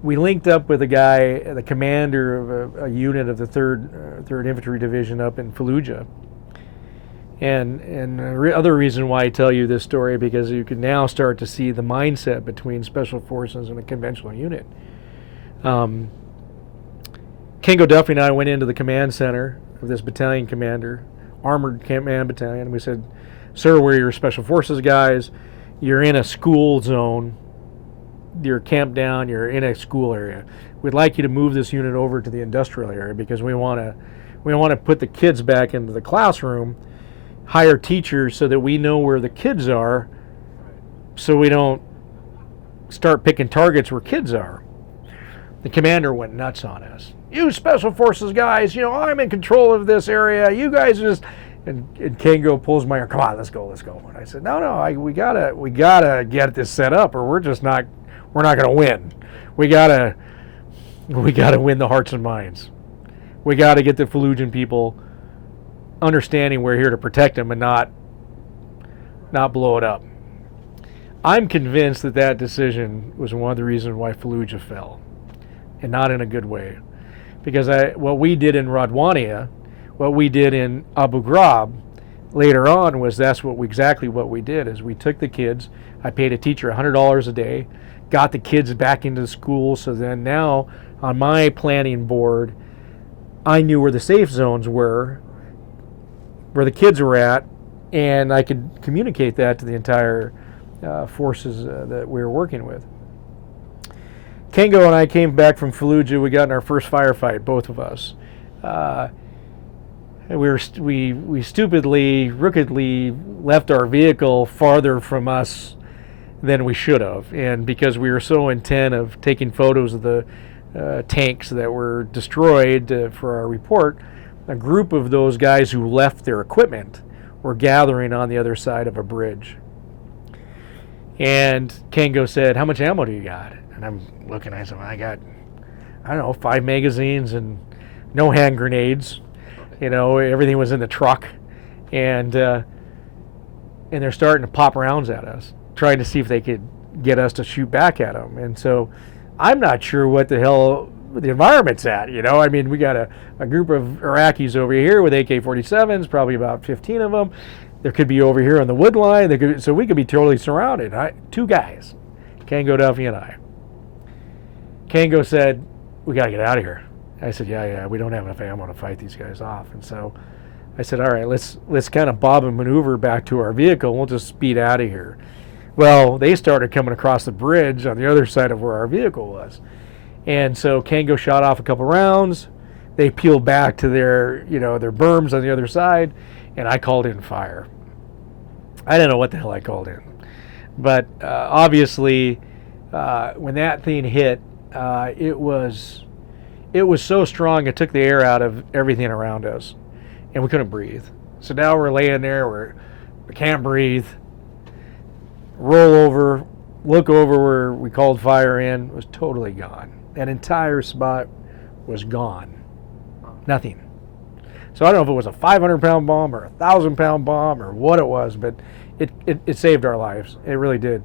we linked up with a guy, the commander of a unit of the 3rd Infantry Division up in Fallujah. And other reason why I tell you this story, because you can now start to see the mindset between special forces and a conventional unit. Kengo Duffy and I went into the command center of this battalion commander, Armored Command Battalion. We said, "Sir, we're your special forces guys. You're in a school zone. You're camped down. You're in a school area. We'd like you to move this unit over to the industrial area because we want to put the kids back into the classroom, hire teachers so that we know where the kids are, so we don't start picking targets where kids are." The commander went nuts on us. "You special forces guys, I'm in control of this area. You guys just..." And Kengo pulls my arm. "Come on, let's go. And I said, no, we gotta get this set up, or we're not gonna win. We gotta win the hearts and minds. We gotta get the Fallujah people understanding we're here to protect them and not blow it up." I'm convinced that decision was one of the reasons why Fallujah fell, and not in a good way. Because what we did in Radwania, what we did in Abu Ghraib later on was exactly what we did. Is we took the kids, I paid a teacher $100 a day, got the kids back into school, so then now on my planning board, I knew where the safe zones were, where the kids were at, and I could communicate that to the entire forces that we were working with. Kengo and I came back from Fallujah. We got in our first firefight, both of us. We stupidly, rookedly left our vehicle farther from us than we should have, and because we were so intent of taking photos of the tanks that were destroyed for our report, a group of those guys who left their equipment were gathering on the other side of a bridge. And Kengo said, "How much ammo do you got?" And I'm looking, I said, "I got, 5 magazines and no hand grenades. Everything was in the truck." And they're starting to pop rounds at us, trying to see if they could get us to shoot back at them. And so I'm not sure what the hell the environment's at. We got a group of Iraqis over here with AK-47s, probably about 15 of them. There could be over here on the wood line. So we could be totally surrounded. Two guys, Kengo Duffy and I. Kengo said, "We got to get out of here." I said, yeah, we don't have enough ammo to fight these guys off. And so I said, all right, let's kind of bob and maneuver back to our vehicle. We'll just speed out of here. Well, they started coming across the bridge on the other side of where our vehicle was. And so Kengo shot off a couple rounds. They peeled back to their berms on the other side, and I called in fire. I didn't know what the hell I called in. But obviously, when that thing hit, it was so strong it took the air out of everything around us, and we couldn't breathe. So now we're laying there, we can't breathe. Roll over, look over where we called fire in, it was totally gone. That entire spot was gone. Nothing. So I don't know if it was a 500-pound bomb or a 1,000-pound bomb or what it was, but it saved our lives. It really did.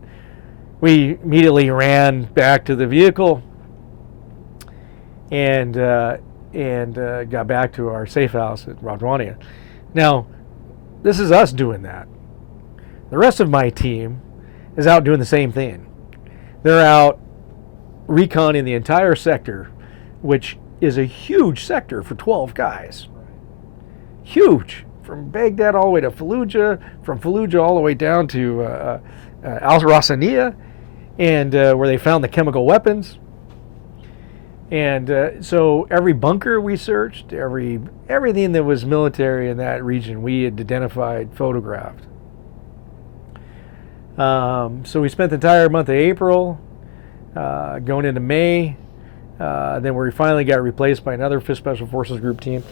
We immediately ran back to the vehicle and got back to our safe house at Radwania. Now, this is us doing that. The rest of my team is out doing the same thing. They're out reconning the entire sector, which is a huge sector for 12 guys. Huge. From Baghdad all the way to Fallujah, from Fallujah all the way down to Al-Rassaniya, and where they found the chemical weapons. And so every bunker we searched, everything that was military in that region, we had identified, photographed. So we spent the entire month of April, going into May. Then we finally got replaced by another 5th Special Forces Group team.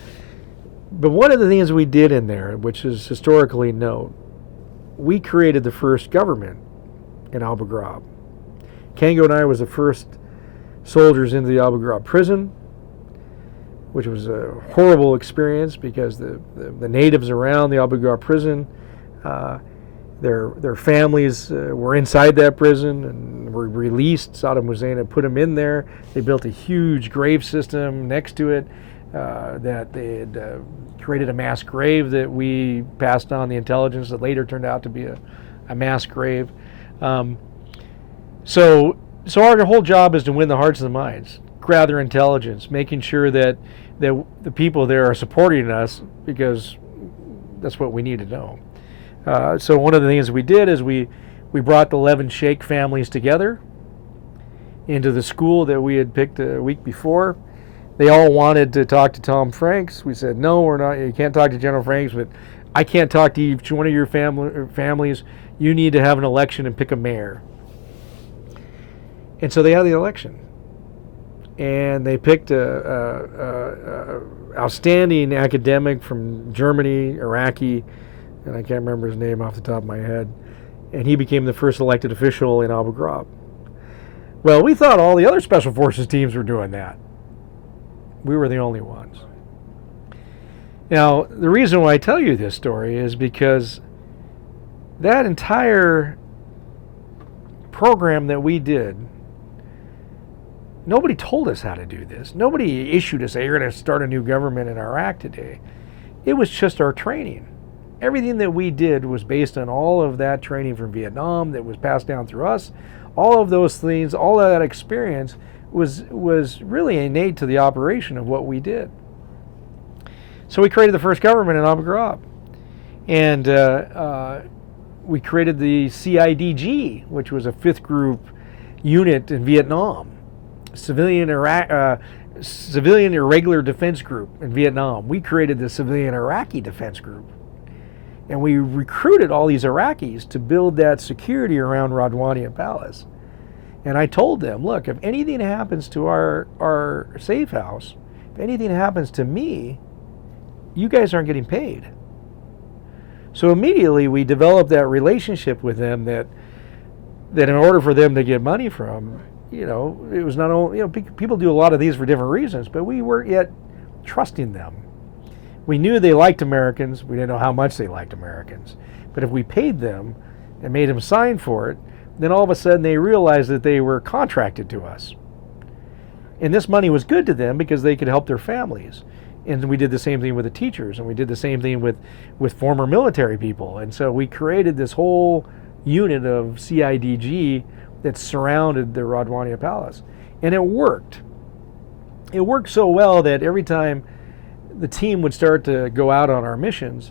But one of the things we did in there, which is historically known, we created the first government in Abu Ghraib. Kengo and I was the first soldiers into the Abu Ghraib prison, which was a horrible experience because the natives around the Abu Ghraib prison, their families were inside that prison and were released. Saddam Hussein had put them in there. They built a huge grave system next to it. that they had created a mass grave that we passed on the intelligence that later turned out to be a mass grave. So our whole job is to win the hearts and the minds, gather intelligence, making sure that the people there are supporting us, because that's what we need to know. So one of the things we did is we brought the 11 Sheikh families together into the school that we had picked a week before. They all wanted to talk to Tom Franks. We said, no, we're not. You can't talk to General Franks, but I can't talk to each one of your families. You need to have an election and pick a mayor. And so they had the election. And they picked a outstanding academic from Germany, Iraqi, and I can't remember his name off the top of my head. And he became the first elected official in Abu Ghraib. Well, we thought all the other Special Forces teams were doing that. We were the only ones. Now, the reason why I tell you this story is because that entire program that we did, nobody told us how to do this. Nobody issued us, hey, you're going to start a new government in Iraq today. It was just our training. Everything that we did was based on all of that training from Vietnam that was passed down through us. All of those things, all of that experience was really innate to the operation of what we did. So we created the first government in Abu Ghraib. And we created the CIDG, which was a fifth group unit in Vietnam. Civilian Irregular Defense Group in Vietnam. We created the Civilian Iraqi Defense Group. And we recruited all these Iraqis to build that security around Radwania Palace. And I told them, look, if anything happens to our safe house, if anything happens to me, you guys aren't getting paid. So immediately we developed that relationship with them that in order for them to get money from, it was not only, people do a lot of these for different reasons, but we weren't yet trusting them. We knew they liked Americans. We didn't know how much they liked Americans. But if we paid them and made them sign for it, then all of a sudden they realized that they were contracted to us. And this money was good to them because they could help their families. And we did the same thing with the teachers, and we did the same thing with former military people. And so we created this whole unit of CIDG that surrounded the Radwania Palace. And it worked. It worked so well that every time the team would start to go out on our missions,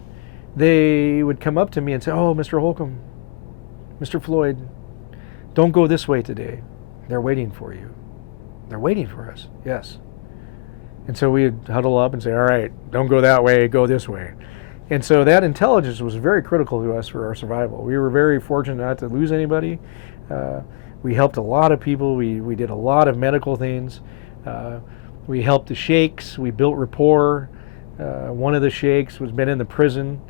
they would come up to me and say, oh, Mr. Holcom, Mr. Floyd, don't go this way today. They're waiting for you. They're waiting for us. Yes. And so we'd huddle up and say, all right, don't go that way, go this way. And so that intelligence was very critical to us for our survival. We were very fortunate not to lose anybody. We helped a lot of people. We did a lot of medical things. We helped the sheikhs. We built rapport. One of the sheikhs was been in the prison.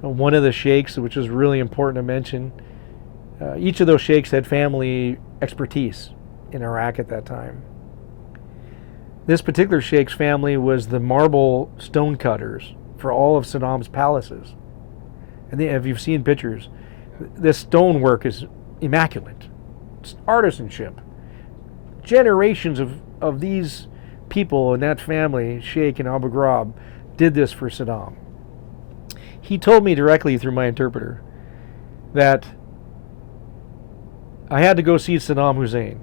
One of the sheikhs, which was really important to mention, each of those sheikhs had family expertise in Iraq at that time. This particular sheikh's family was the marble stone cutters for all of Saddam's palaces. And if you've seen pictures, this stonework is immaculate. It's artisanship. Generations of these people in that family, Sheikh in Abu Ghraib, did this for Saddam. He told me directly through my interpreter that I had to go see Saddam Hussein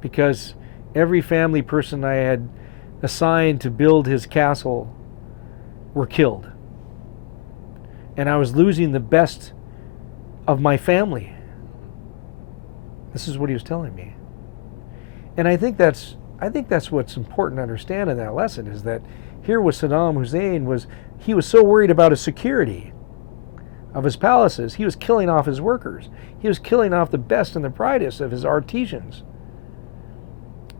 because every family person I had assigned to build his castle were killed. And I was losing the best of my family. This is what he was telling me. And I think that's what's important to understand in that lesson, is that here was Saddam Hussein, he was so worried about his security of his palaces, he was killing off his workers. He was killing off the best and the brightest of his artisans.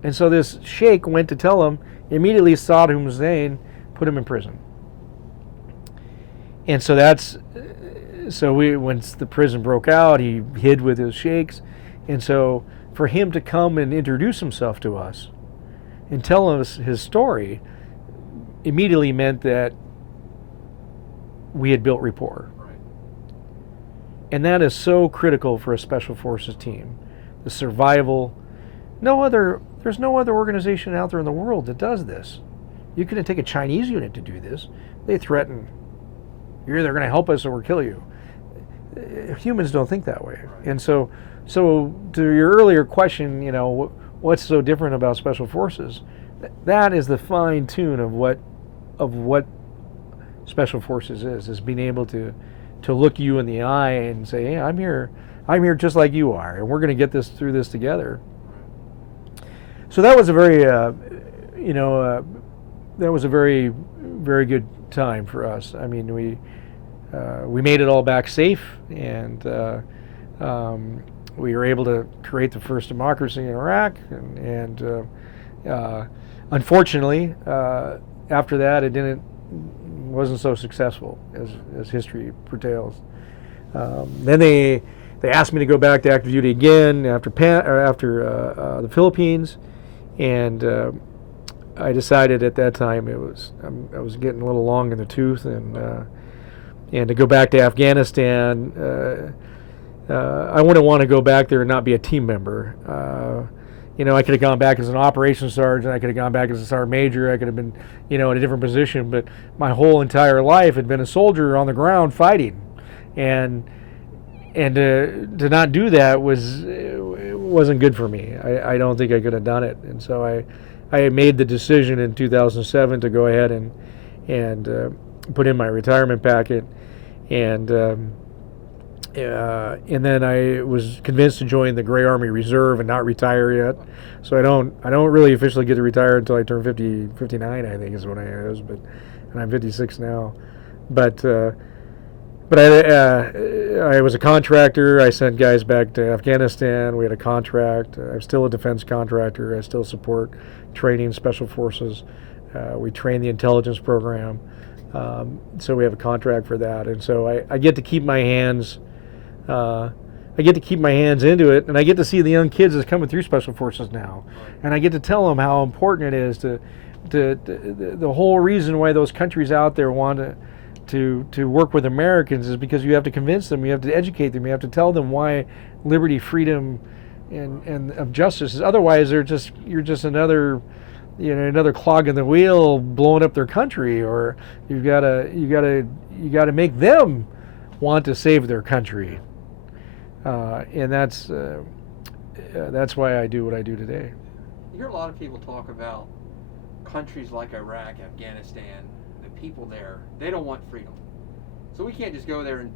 And so this sheikh went to tell him, immediately Saddam Hussein put him in prison. And so once the prison broke out, he hid with his sheikhs. And so for him to come and introduce himself to us and tell us his story immediately meant that we had built rapport. Right. And that is so critical for a special forces team. The survival. There's no other organization out there in the world that does this. You couldn't take a Chinese unit to do this. They threaten, you're either going to help us or we'll kill you. Humans don't think that way. And so to your earlier question, what's so different about Special Forces? That is the fine tune of what Special Forces is being able to look you in the eye and say, hey, I'm here just like you are, and we're going to get through this together. So that was a very, very good time for us. I mean, we made it all back safe, and we were able to create the first democracy in Iraq, and unfortunately, after that, it wasn't so successful as history foretells. Then they asked me to go back to active duty again after the Philippines, and I decided at that time I was getting a little long in the tooth, and to go back to Afghanistan, I wouldn't want to go back there and not be a team member. I could have gone back as an operations sergeant, I could have gone back as a sergeant major, I could have been, in a different position, but my whole entire life had been a soldier on the ground fighting. And to not do that wasn't good for me. I don't think I could have done it. And so I made the decision in 2007 to go ahead and put in my retirement packet, and then I was convinced to join the Gray Army Reserve and not retire yet. So I don't really officially get to retire until I turn 59, I think is when I was, and I'm 56 now. But I was a contractor. I sent guys back to Afghanistan. We had a contract. I'm still a defense contractor. I still support training Special Forces. We train the intelligence program. So we have a contract for that. And so I get to keep my hands into it, and I get to see the young kids that's coming through Special Forces now. And I get to tell them how important it is to the whole reason why those countries out there want to work with Americans is because you have to convince them, you have to educate them, you have to tell them why liberty, freedom, and of justice is. Otherwise, you're just another clog in the wheel blowing up their country. Or you gotta make them want to save their country, and that's why I do what I do today. You hear a lot of people talk about countries like Iraq, Afghanistan. The people there, they don't want freedom, so we can't just go there and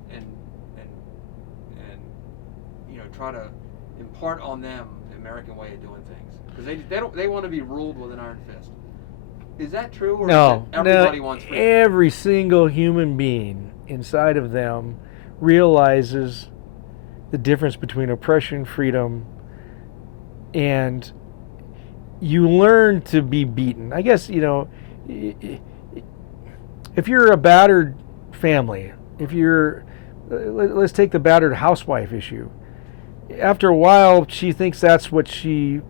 try to impart on them the American way of doing things, because they want to be ruled with an iron fist. Is that true, or No, everybody wants freedom? Every single human being inside of them realizes the difference between oppression, freedom, and you learn to be beaten. I guess, if you're a battered family, let's take the battered housewife issue. After a while, she thinks that's what she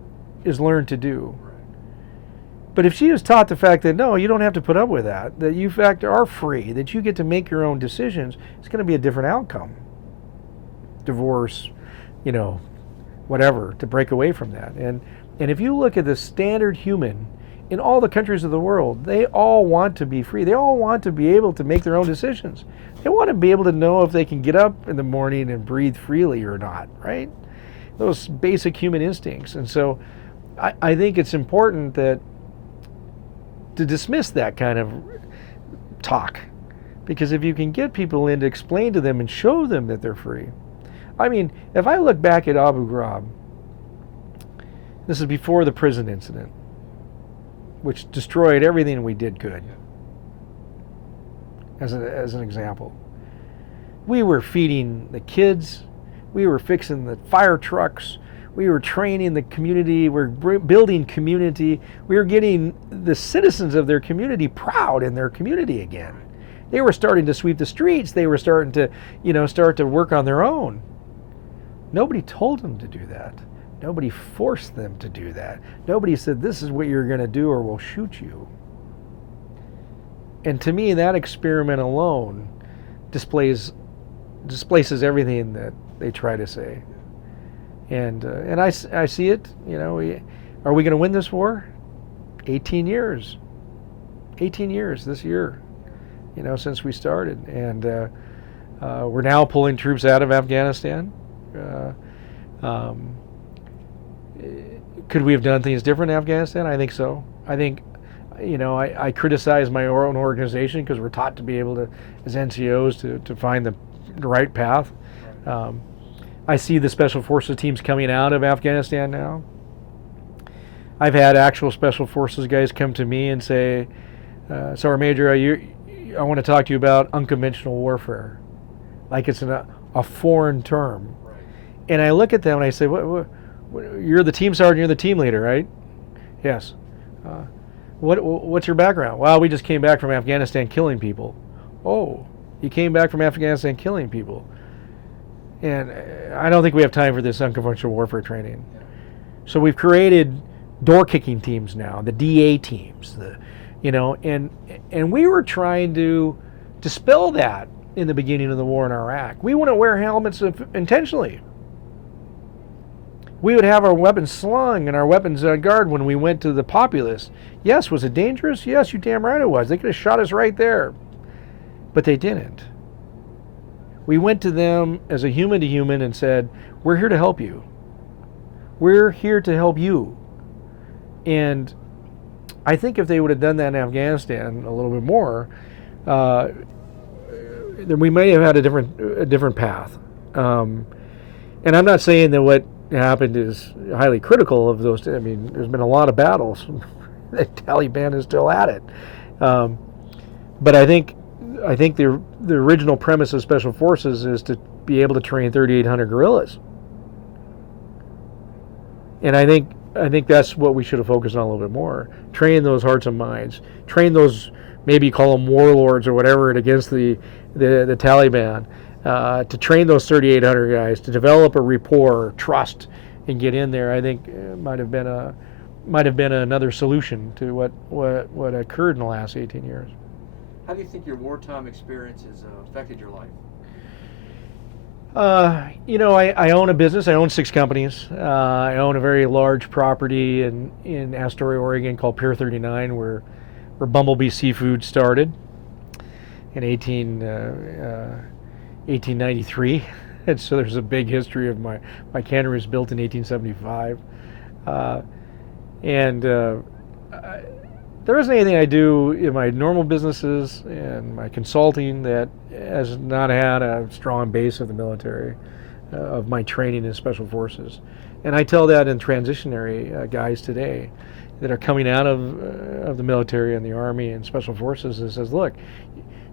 is learned to do. But if she was taught the fact that, no, you don't have to put up with that you in fact are free, that you get to make your own decisions, it's going to be a different outcome. Divorce, whatever, to break away from that. And if you look at the standard human in all the countries of the world, they all want to be free. They all want to be able to make their own decisions. They want to be able to know if they can get up in the morning and breathe freely or not, right? Those basic human instincts. And so I think it's important to dismiss that kind of talk, because if you can get people in to explain to them and show them that they're free. I mean, if I look back at Abu Ghraib, this is before the prison incident, which destroyed everything we did good. As an example, we were feeding the kids, we were fixing the fire trucks, we were training the community, we were building community, we were getting the citizens of their community proud in their community again. They were starting to sweep the streets, they were starting to work on their own. Nobody told them to do that. Nobody forced them to do that. Nobody said, this is what you're going to do or we'll shoot you. And to me, that experiment alone displaces everything that they try to say. And I see it, are we going to win this war? 18 years. 18 years this year, since we started. And we're now pulling troops out of Afghanistan. Could we have done things different in Afghanistan? I think so. I think, I criticize my own organization because we're taught to be able to, as NCOs, to find the right path. I see the Special Forces teams coming out of Afghanistan now. I've had actual Special Forces guys come to me and say, Sergeant Major, I want to talk to you about unconventional warfare. Like it's a foreign term. Right. And I look at them and I say, what, you're the team sergeant, you're the team leader, right? Yes. What's your background? Well, we just came back from Afghanistan killing people. Oh, you came back from Afghanistan killing people. And I don't think we have time for this unconventional warfare training. So we've created door-kicking teams now, the DA teams, and we were trying to dispel that in the beginning of the war in Iraq. We wouldn't wear helmets intentionally. We would have our weapons slung and our weapons on guard when we went to the populace. Yes, was it dangerous? Yes, you damn right it was. They could have shot us right there. But they didn't. We went to them as a human to human and said, we're here to help you. We're here to help you. And I think if they would have done that in Afghanistan a little bit more, then we may have had a different path. And I'm not saying that what happened is highly critical of those. I mean, there's been a lot of battles. The Taliban is still at it. But I think the original premise of Special Forces is to be able to train 3,800 guerrillas. And I think that's what we should have focused on a little bit more. Train those hearts and minds. Train those, maybe call them warlords or whatever, against the Taliban. To train those 3,800 guys, to develop a rapport, trust, and get in there, I think might have been another solution to what occurred in the last 18 years. How do you think your wartime experiences affected your life? I own a business. I own 6 companies. I own a very large property in Astoria, Oregon called Pier 39, where Bumblebee Seafood started in 1893. And so there's a big history of my cannery was built in 1875. There isn't anything I do in my normal businesses and my consulting that has not had a strong base of the military, of my training in Special Forces. And I tell that in transitionary guys today that are coming out of the military and the Army and Special Forces, and says, look,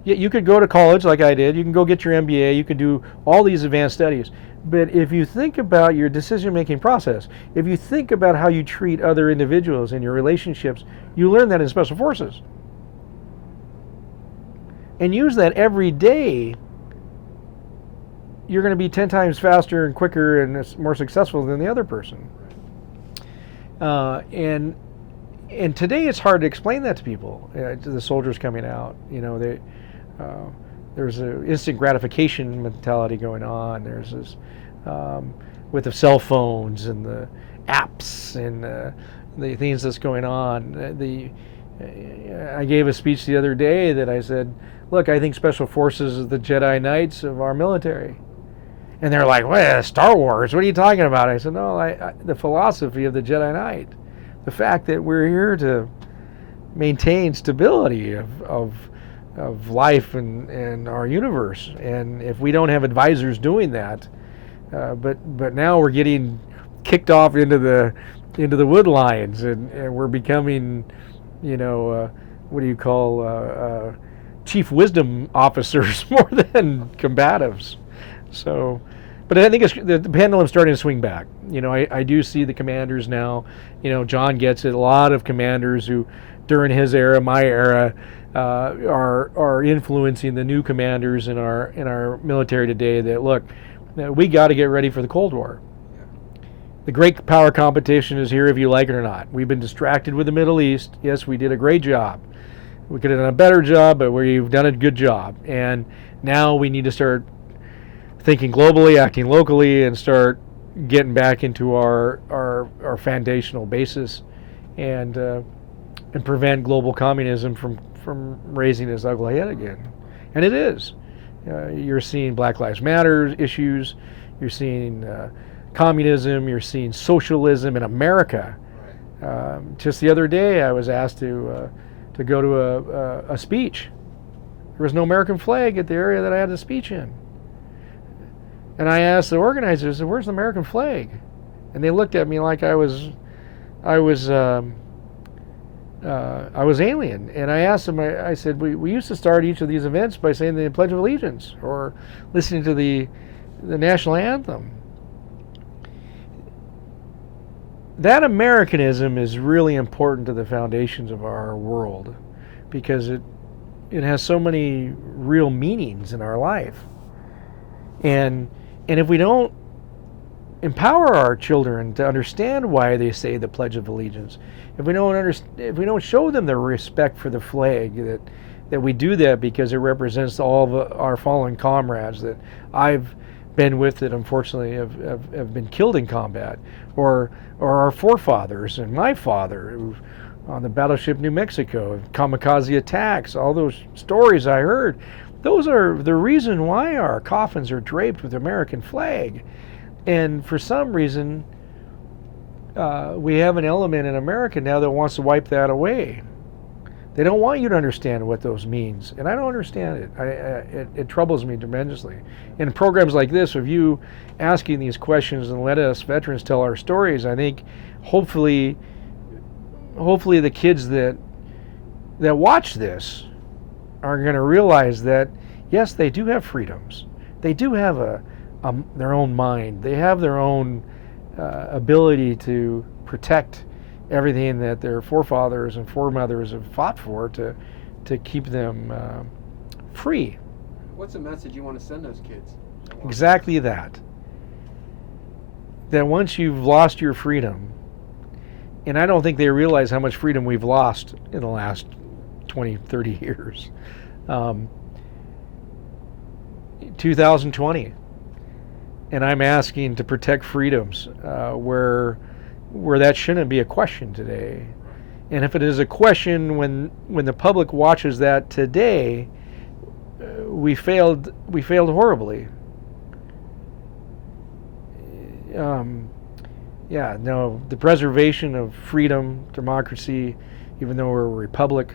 you could go to college like I did, you can go get your MBA, you can do all these advanced studies, but if you think about your decision-making process, if you think about how you treat other individuals and your relationships, you learn that in Special Forces. And use that every day, you're going to be 10 times faster and quicker and more successful than the other person. And today it's hard to explain that to people, to the soldiers coming out. There's an instant gratification mentality going on. There's this, with the cell phones and the apps and the things that's going on. I gave a speech the other day that I said, look, I think Special Forces is the Jedi Knights of our military. And they're like, well, Star Wars, what are you talking about? I said, no, the philosophy of the Jedi Knight. The fact that we're here to maintain stability of life and our universe. And if we don't have advisors doing that, but now we're getting kicked off into the wood lines, and we're becoming, what do you call, chief wisdom officers more than combatives. So, but I think the pendulum's starting to swing back. I do see the commanders now. John gets it. A lot of commanders who, during his era, my era, are influencing the new commanders in our military today. That look, we got to get ready for the Cold War. The great power competition is here, if you like it or not. We've been distracted with the Middle East. Yes, we did a great job. We could have done a better job, but we've done a good job. And now we need to start thinking globally, acting locally, and start getting back into our foundational basis, and prevent global communism from raising its ugly head again. And it is. You're seeing Black Lives Matter issues. You're seeing communism. You're seeing socialism in America. Just the other day, I was asked to go to a speech. There was no American flag at the area that I had the speech in. And I asked the organizers, "Where's the American flag?" And they looked at me like I was alien. And I asked them, I said, we used to start each of these events by saying the Pledge of Allegiance or listening to the national anthem. That Americanism is really important to the foundations of our world because it has so many real meanings in our life. And if we don't empower our children to understand why they say the Pledge of Allegiance, if we don't show them the respect for the flag, that we do that because it represents all of our fallen comrades that I've been with that unfortunately have been killed in combat, or our forefathers and my father who on the battleship New Mexico, kamikaze attacks, all those stories I heard, those are the reason why our coffins are draped with the American flag. And for some reason, we have an element in America now that wants to wipe that away. They don't want you to understand what those means, and I don't understand it. It troubles me tremendously. In programs like this, of you asking these questions and let us veterans tell our stories, I think hopefully the kids that watch this are going to realize that yes, they do have freedoms. They do have their own mind. They have their own ability to protect everything that their forefathers and foremothers have fought for to keep them free. What's the message you want to send those kids? Exactly that. That once you've lost your freedom, and I don't think they realize how much freedom we've lost in the last 20, 30 years. 2020. And I'm asking to protect freedoms where that shouldn't be a question today. And if it is a question when the public watches that today, we failed horribly. The preservation of freedom, democracy, even though we're a republic,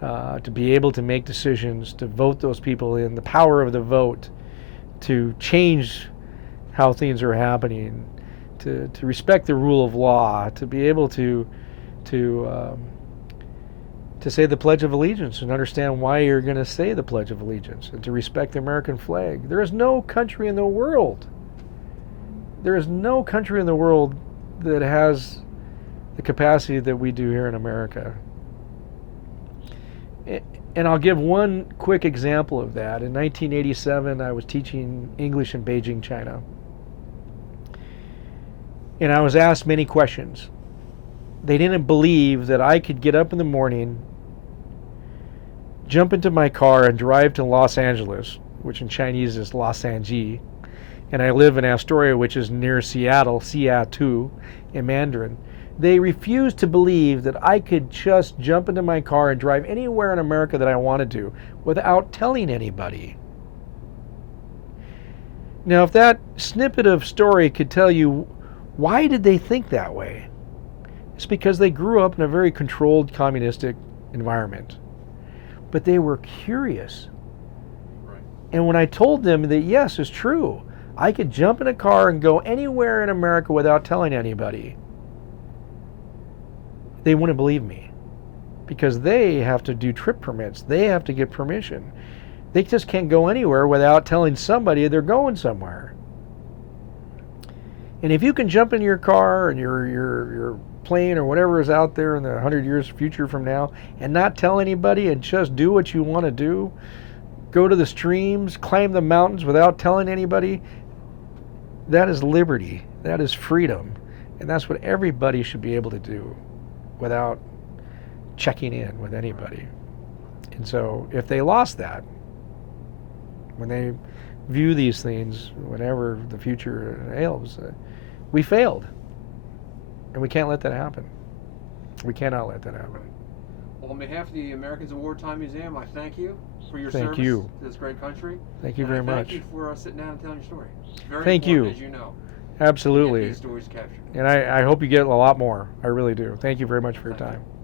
to be able to make decisions, to vote those people in, the power of the vote, to change how things are happening, to respect the rule of law, to be able to say the Pledge of Allegiance and understand why you're going to say the Pledge of Allegiance, and to respect the American flag. There is no country in the world. There is no country in the world that has the capacity that we do here in America. And I'll give one quick example of that. In 1987, I was teaching English in Beijing, China. And I was asked many questions. They didn't believe that I could get up in the morning, jump into my car, and drive to Los Angeles, which in Chinese is Los Angeles. And I live in Astoria, which is near Seattle, Seattle in Mandarin. They refused to believe that I could just jump into my car and drive anywhere in America that I wanted to without telling anybody. Now, if that snippet of story could tell you why did they think that way, it's because they grew up in a very controlled communistic environment. But they were curious. Right. And when I told them that yes, it's true, I could jump in a car and go anywhere in America without telling anybody, they wouldn't believe me, because they have to do trip permits. They have to get permission. They just can't go anywhere without telling somebody they're going somewhere. And if you can jump in your car and your plane or whatever is out there in the 100 years future from now and not tell anybody and just do what you want to do, go to the streams, climb the mountains without telling anybody, that is liberty. That is freedom. And that's what everybody should be able to do without checking in with anybody. And so if they lost that, when they view these things, whenever the future ails, we failed. And we can't let that happen. We cannot let that happen. Well, on behalf of the Americans in Wartime Museum, I thank you for your Thank service you. to this great country. Thank you And very I much. Thank you for sitting down and telling your story. It's very Thank important, you. as you know. Absolutely. To get these stories captured. And I hope you get a lot more. I really do. Thank you very much for your Thank you. time.